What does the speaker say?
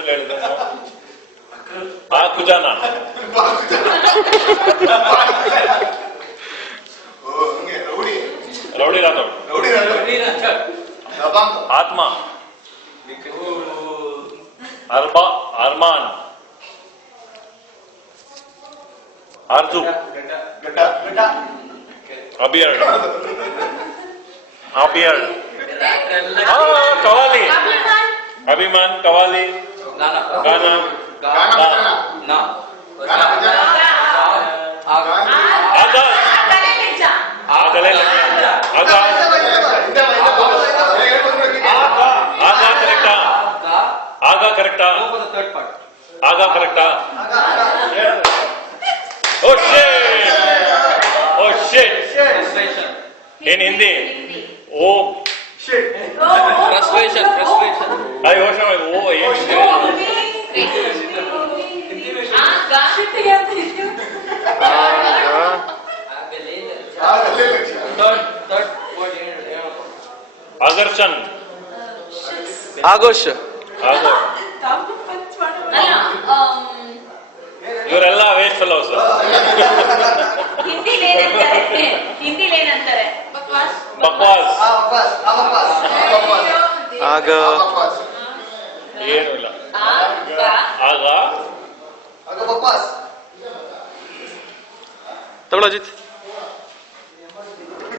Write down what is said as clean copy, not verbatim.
ಇನ್ನೊಂದ್ಸಲ ಹೇಳಿದ್ರೆ ಬಾಕುಜಾನ ರೌಡಿ ರಾಥೋಡ್ ಆತ್ಮ ಅರ್ಮಾನ್ ಆರ್ಜು ಅಬಿಯರ್ಡ್ ಕವಾಲಿ ಅಭಿಮಾನ್ ಕವಾಲಿ ಗಾನಾ ಕರೆಕ್ಟಾ ಆಗ ಕರೆಕ್ಟಾ ಏನ್ ಹಿಂದಿ ಓ ಫ್ರಸ್ಟ್ರೇಷನ್ ಓ ಆಗರ್ಷನ್ ಆಗೋಷ್ ಇವರೆಲ್ಲ ವೇಸ್ಟ್ ಫೆಲೋಸ್ ಹಿಂದಿಲೇನಂತಾರೆ ಬಕ್ವಾಸ್ ಆಗ ಏನು ಇಲ್ಲ ಆಗ ತಗೊಳ್ಳೋ ಅಜಿತ್.